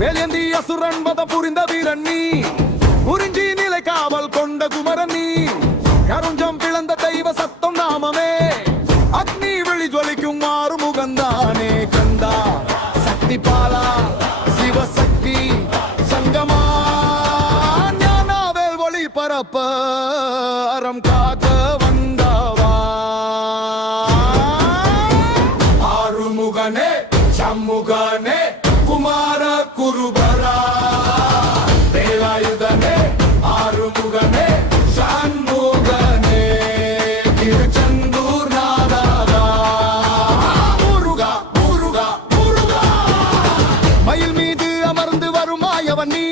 வேலேந்தி அசுரன் வத புரிந்த வீரன் நீ, குறிஞ்சி நிலை காவல் கொண்ட குமரன் நீ, கருஞ்சம் பிளந்த தெய்வ சத்தம் நாமமே, அக்னி வெளி ஜொலிக்கும் ஆறுமுகந்தானே கந்தா சக்தி பாலா சிவசக்தி சங்கமா ஞானவேல் ஒளி பரப்ப அறம் காக்க வந்தவா ஆறுமுகனே சண்முகனே குமார குருபரா வேலாயுதனே ஆறுமுகனே சண்முகனே திருச்செந்தூர் நாதா முருகா முருகா முருகா மயில் மீது அமர்ந்து வரும் மாயவன் நீ,